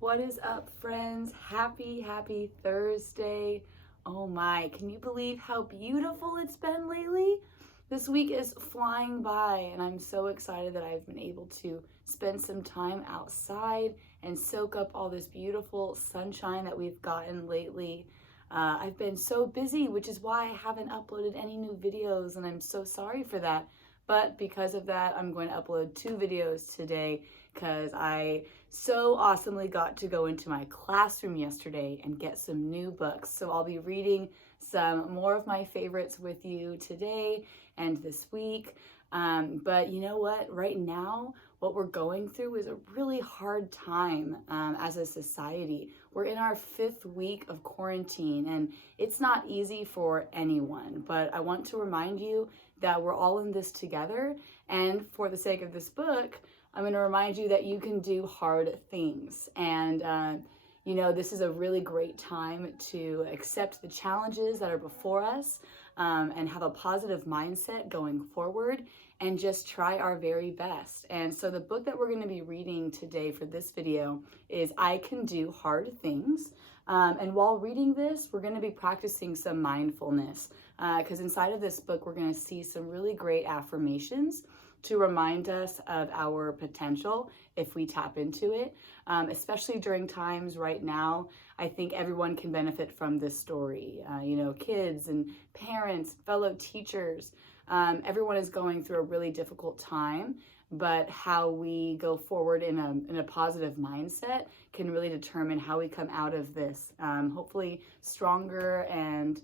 What is up, friends? Happy Thursday. Oh my, can you believe how beautiful it's been lately? This week is flying by, and I'm so excited that I've been able to spend some time outside and soak up all this beautiful sunshine that we've gotten lately. I've been so busy, which is why I haven't uploaded any new videos, and I'm so sorry for that. But because of that, I'm going to upload 2 videos today because I so awesomely got to go into my classroom yesterday and get some new books. So I'll be reading some more of my favorites with you today and this week. But you know what? Right now, what we're going through is a really hard time as a society. We're in our 5th week of quarantine, and it's not easy for anyone. But I want to remind you that we're all in this together. And for the sake of this book, I'm going to remind you that you can do hard things. And, you know, this is a really great time to accept the challenges that are before us and have a positive mindset going forward and just try our very best. And so the book that we're going to be reading today for this video is I Can Do Hard Things. And while reading this, we're going to be practicing some mindfulness because inside of this book, we're going to see some really great affirmations to remind us of our potential if we tap into it, especially during times right now. I think everyone can benefit from this story. You know, kids and parents, fellow teachers, everyone is going through a really difficult time, but how we go forward in a positive mindset can really determine how we come out of this, hopefully stronger and,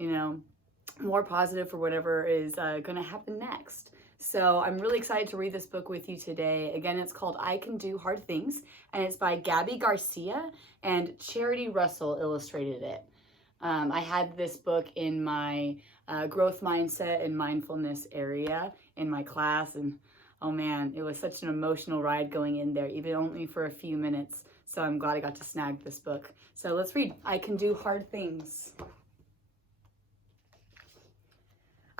you know, more positive for whatever is going to happen next. So I'm really excited to read this book with you today. Again, it's called I Can Do Hard Things, and it's by Gabi Garcia, and Charity Russel illustrated it. I had this book in my growth mindset and mindfulness area in my class, and oh man, it was such an emotional ride going in there, even only for a few minutes. So I'm glad I got to snag this book. So let's read I Can Do Hard Things.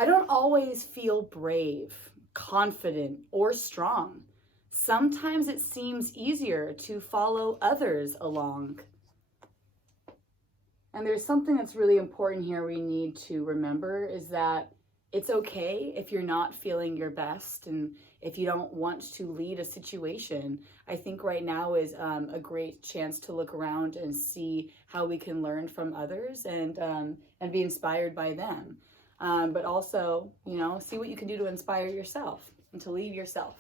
I don't always feel brave, confident, or strong. Sometimes it seems easier to follow others along. And there's something that's really important here we need to remember is that it's okay if you're not feeling your best and if you don't want to lead a situation. I think right now is a great chance to look around and see how we can learn from others and be inspired by them. But also, you know, see what you can do to inspire yourself and to lead yourself.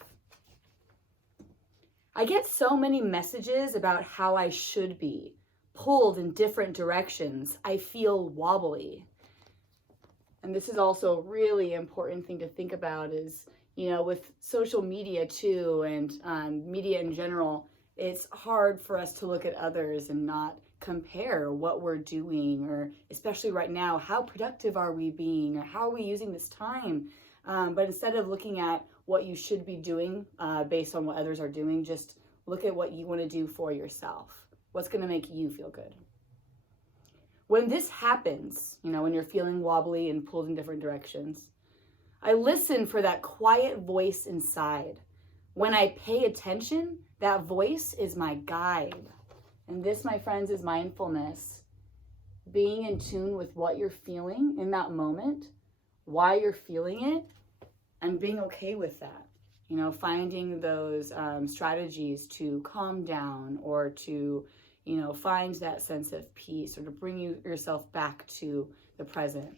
I get so many messages about how I should be, pulled in different directions. I feel wobbly. And this is also a really important thing to think about is, you know, with social media too and media in general, it's hard for us to look at others and not compare what we're doing, or especially right now, how productive are we being, or how are we using this time? But instead of looking at what you should be doing based on what others are doing, just look at what you want to do for yourself. What's going to make you feel good? When this happens, you know, when you're feeling wobbly and pulled in different directions, I listen for that quiet voice inside. When I pay attention, that voice is my guide. And this, my friends, is mindfulness. Being in tune with what you're feeling in that moment, why you're feeling it, and being okay with that. You know, finding those strategies to calm down or to, you know, find that sense of peace or to bring yourself back to the present.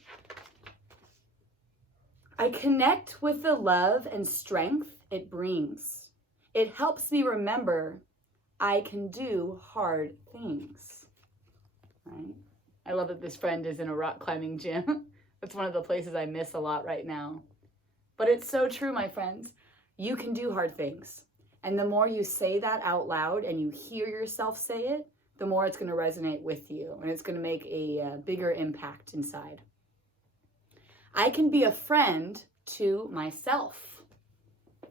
I connect with the love and strength it brings. It helps me remember I can do hard things, right? I love that this friend is in a rock climbing gym. That's one of the places I miss a lot right now. But it's so true, my friends. You can do hard things. And the more you say that out loud and you hear yourself say it, the more it's going to resonate with you and it's going to make a bigger impact inside. I can be a friend to myself.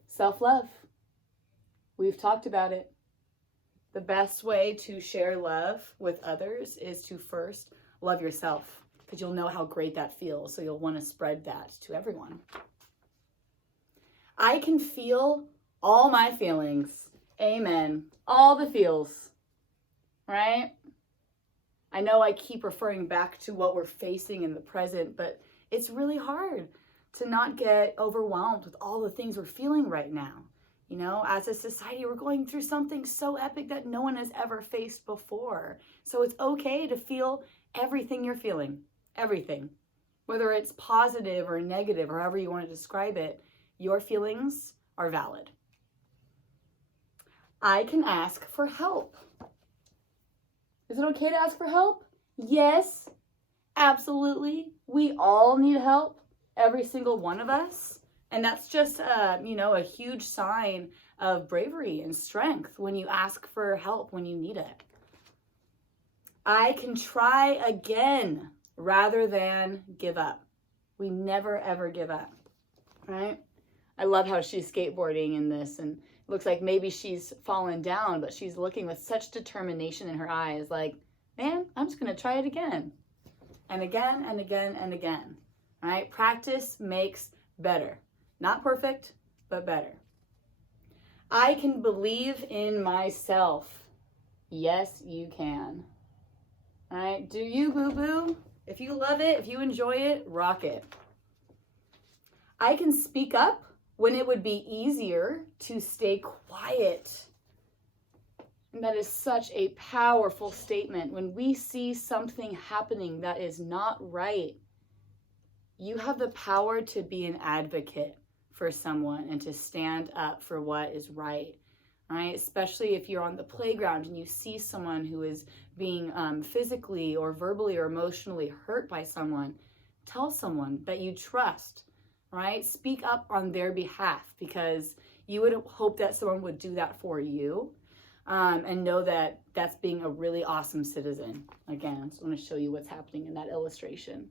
Self-love. We've talked about it. The best way to share love with others is to first love yourself, because you'll know how great that feels. So you'll want to spread that to everyone. I can feel all my feelings Amen. All the feels, right? I know I keep referring back to what we're facing in the present, but it's really hard to not get overwhelmed with all the things we're feeling right now. You know, as a society, we're going through something so epic that no one has ever faced before. So it's okay to feel everything you're feeling, everything. Whether it's positive or negative or however you want to describe it, your feelings are valid. I can ask for help. Is it okay to ask for help? Yes, absolutely. We all need help, every single one of us. And that's just, a huge sign of bravery and strength when you ask for help when you need it. I can try again rather than give up. We never, ever give up, right? I love how she's skateboarding in this, and it looks like maybe she's fallen down, but she's looking with such determination in her eyes, like, man, I'm just going to try it again. And again, and again, and again, right? Practice makes better. Not perfect, but better. I can believe in myself. Yes, you can. All right, do you, boo-boo? If you love it, if you enjoy it, rock it. I can speak up when it would be easier to stay quiet. And that is such a powerful statement. When we see something happening that is not right, you have the power to be an advocate for someone and to stand up for what is right, right? Especially if you're on the playground and you see someone who is being physically or verbally or emotionally hurt by someone, tell someone that you trust, right? Speak up on their behalf, because you would hope that someone would do that for you, and know that that's being a really awesome citizen. Again, I just want to show you what's happening in that illustration.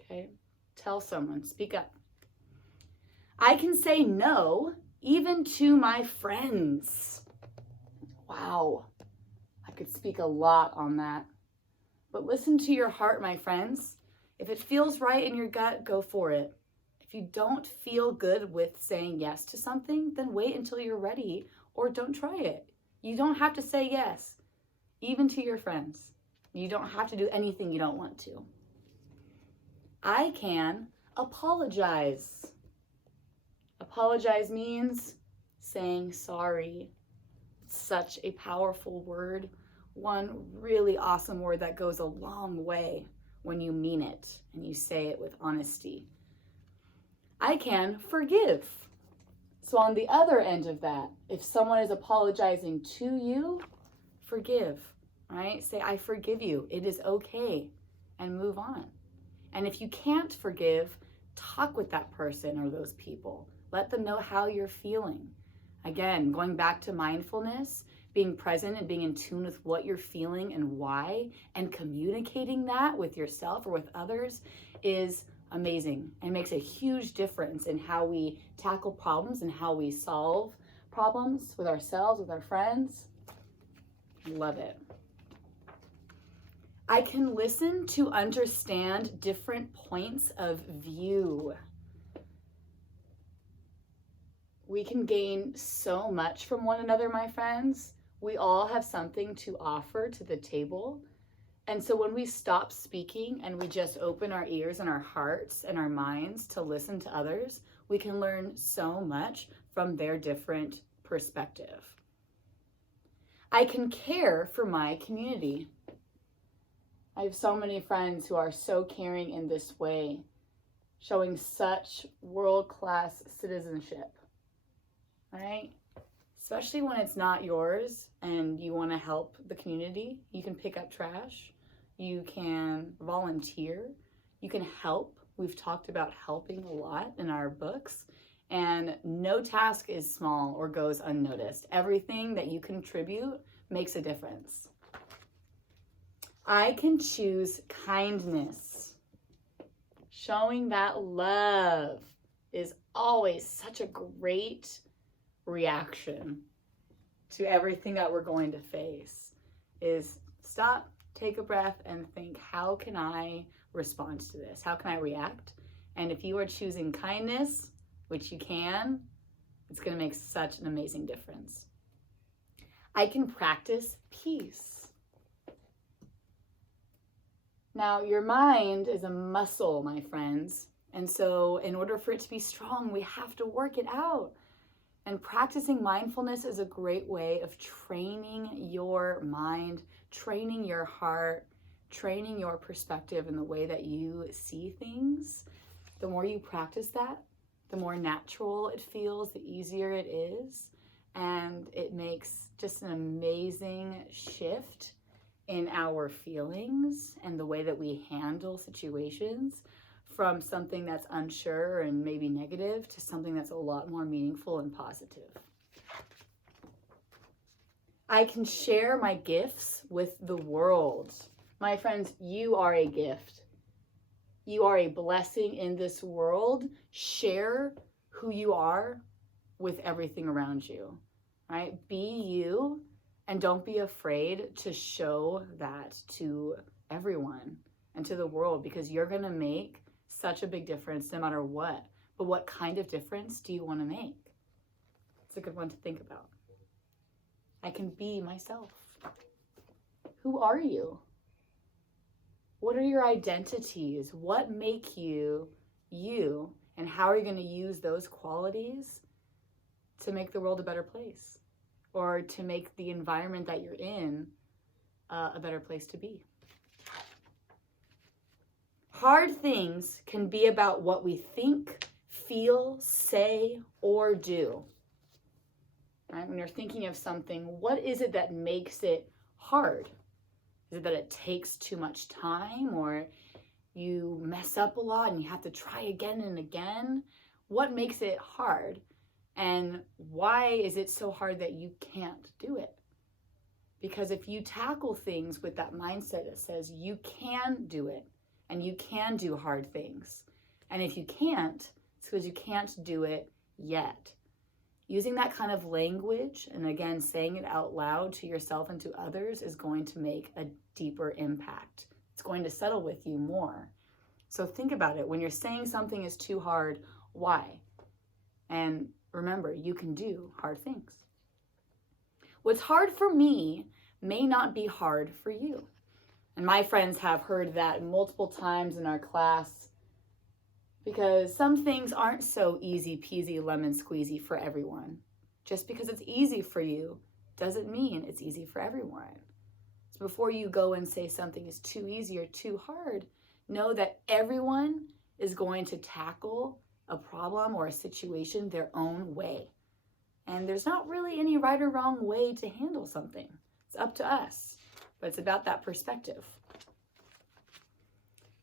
Okay, tell someone, speak up. I can say no, even to my friends. Wow, I could speak a lot on that. But listen to your heart, my friends. If it feels right in your gut, go for it. If you don't feel good with saying yes to something, then wait until you're ready, or don't try it. You don't have to say yes, even to your friends. You don't have to do anything you don't want to. I can apologize. Apologize means saying sorry. It's such a powerful word. One really awesome word that goes a long way when you mean it and you say it with honesty. I can forgive. So on the other end of that, if someone is apologizing to you, forgive, right? Say, I forgive you. It is okay, and move on. And if you can't forgive, talk with that person or those people. Let them know how you're feeling. Again, going back to mindfulness, being present and being in tune with what you're feeling and why, and communicating that with yourself or with others is amazing and makes a huge difference in how we tackle problems and how we solve problems with ourselves, with our friends. Love it. I can listen to understand different points of view. We can gain so much from one another, my friends. We all have something to offer to the table. And so when we stop speaking and we just open our ears and our hearts and our minds to listen to others, we can learn so much from their different perspective. I can care for my community. I have so many friends who are so caring in this way, showing such world-class citizenship, right? Especially when it's not yours and you want to help the community. You can pick up trash. You can volunteer. You can help. We've talked about helping a lot in our books. And no task is small or goes unnoticed. Everything that you contribute makes a difference. I can choose kindness. Showing that love is always such a great reaction to everything that we're going to face. Is stop, take a breath, and think, how can I respond to this? How can I react? And if you are choosing kindness, which you can, It's going to make such an amazing difference. I can practice peace. Now, your mind is a muscle, my friends. And so in order for it to be strong, we have to work it out. And practicing mindfulness is a great way of training your mind, training your heart, training your perspective in the way that you see things. The more you practice that, the more natural it feels, the easier it is. And it makes just an amazing shift in our feelings and the way that we handle situations, from something that's unsure and maybe negative to something that's a lot more meaningful and positive. I can share my gifts with the world. My friends, you are a gift. You are a blessing in this world. Share who you are with everything around you, right? Be you, and don't be afraid to show that to everyone and to the world, because you're going to make such a big difference no matter what. But what kind of difference do you want to make? It's a good one to think about. I can be myself. Who are you? What are your identities? What make you you? And how are you going to use those qualities to make the world a better place, or to make the environment that you're in a better place to be? Hard things can be about what we think, feel, say, or do. Right? When you're thinking of something, what is it that makes it hard? Is it that it takes too much time, or you mess up a lot and you have to try again and again? What makes it hard? And why is it so hard that you can't do it? Because if you tackle things with that mindset that says you can do it, and you can do hard things, and if you can't, it's because you can't do it yet. Using that kind of language, and again, saying it out loud to yourself and to others, is going to make a deeper impact. It's going to settle with you more. So think about it. When you're saying something is too hard, why? And remember, you can do hard things. What's hard for me may not be hard for you. And my friends have heard that multiple times in our class, because some things aren't so easy peasy lemon squeezy for everyone. Just because it's easy for you doesn't mean it's easy for everyone. So before you go and say something is too easy or too hard, know that everyone is going to tackle a problem or a situation their own way. And there's not really any right or wrong way to handle something. It's up to us, but it's about that perspective.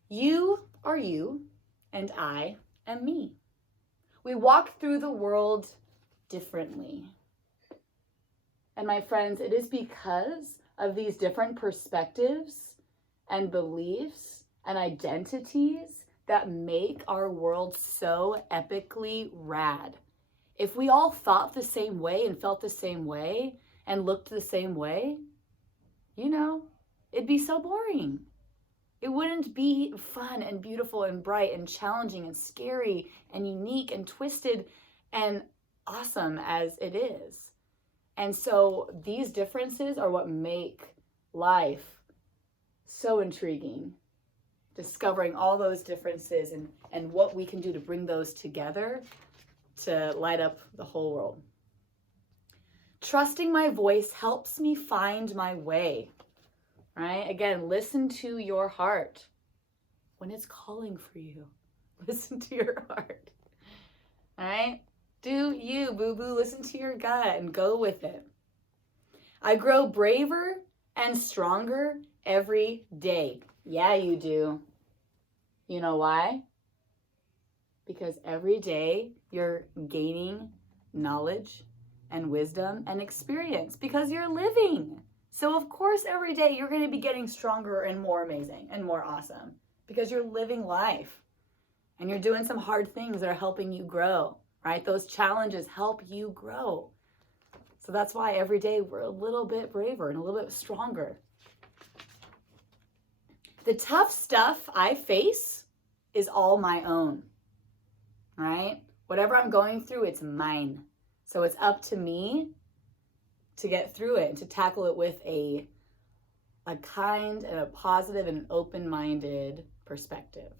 You are you, and I am me. We walk through the world differently. And my friends, it is because of these different perspectives and beliefs and identities that make our world so epically rad. If we all thought the same way and felt the same way and looked the same way, it'd be so boring. It wouldn't be fun and beautiful and bright and challenging and scary and unique and twisted and awesome as it is. And so these differences are what make life so intriguing. Discovering all those differences and what we can do to bring those together to light up the whole world. Trusting my voice helps me find my way. Right? Again, listen to your heart when it's calling for you. Listen to your heart. All right? Do you, boo-boo. Listen to your gut and go with it. I grow braver and stronger every day. Yeah, you do. You know why? Because every day you're gaining knowledge and wisdom and experience because you're living. So of course, every day you're going to be getting stronger and more amazing and more awesome because you're living life and you're doing some hard things that are helping you grow, right? Those challenges help you grow. So that's why every day we're a little bit braver and a little bit stronger. The tough stuff I face is all my own, right? Whatever I'm going through, it's mine. So it's up to me to get through it, to tackle it with a kind and a positive and an open-minded perspective.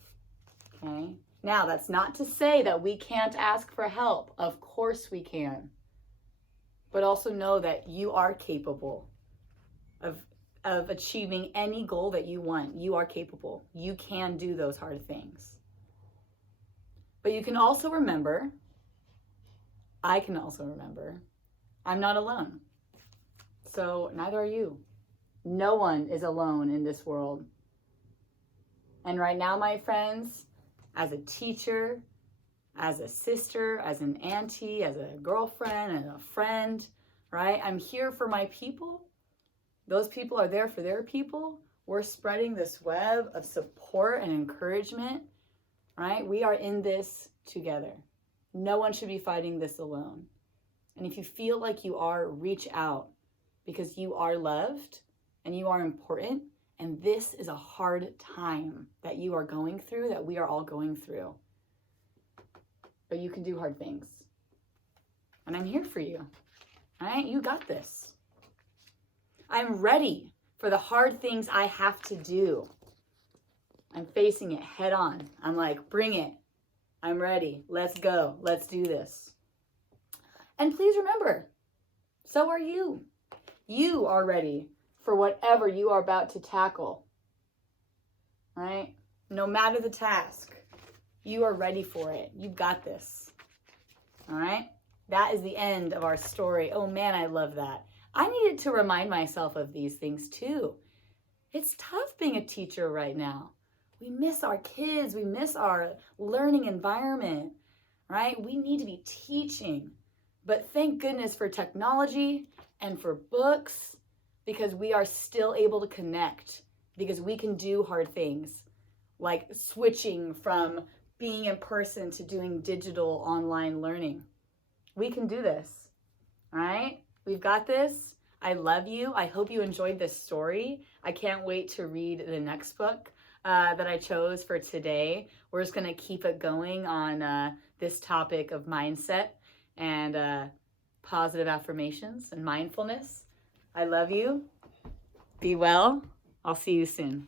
Okay? Now, that's not to say that we can't ask for help. Of course we can. But also know that you are capable of achieving any goal that you want. You are capable. You can do those hard things. But you can also remember, I can also remember, I'm not alone. So neither are you. No one is alone in this world. And right now, my friends, as a teacher, as a sister, as an auntie, as a girlfriend, and a friend, right? I'm here for my people. Those people are there for their people. We're spreading this web of support and encouragement, right? We are in this together. No one should be fighting this alone. And if you feel like you are, reach out, because you are loved and you are important. And this is a hard time that you are going through, that we are all going through. But you can do hard things. And I'm here for you. All right? You got this. I'm ready for the hard things I have to do. I'm facing it head on. I'm like, bring it. I'm ready. Let's go. Let's do this. And please remember, so are you. You are ready for whatever you are about to tackle. Right? No matter the task, you are ready for it. You got this. All right? That is the end of our story. Oh man, I love that. I needed to remind myself of these things too. It's tough being a teacher right now. We miss our kids. We miss our learning environment, right? We need to be teaching. But thank goodness for technology and for books, because we are still able to connect, because we can do hard things like switching from being in person to doing digital online learning. We can do this, all right? We've got this. I love you. I hope you enjoyed this story. I can't wait to read the next book that I chose for today. We're just going to keep it going on this topic of mindset and positive affirmations and mindfulness. I love you. Be well. I'll see you soon.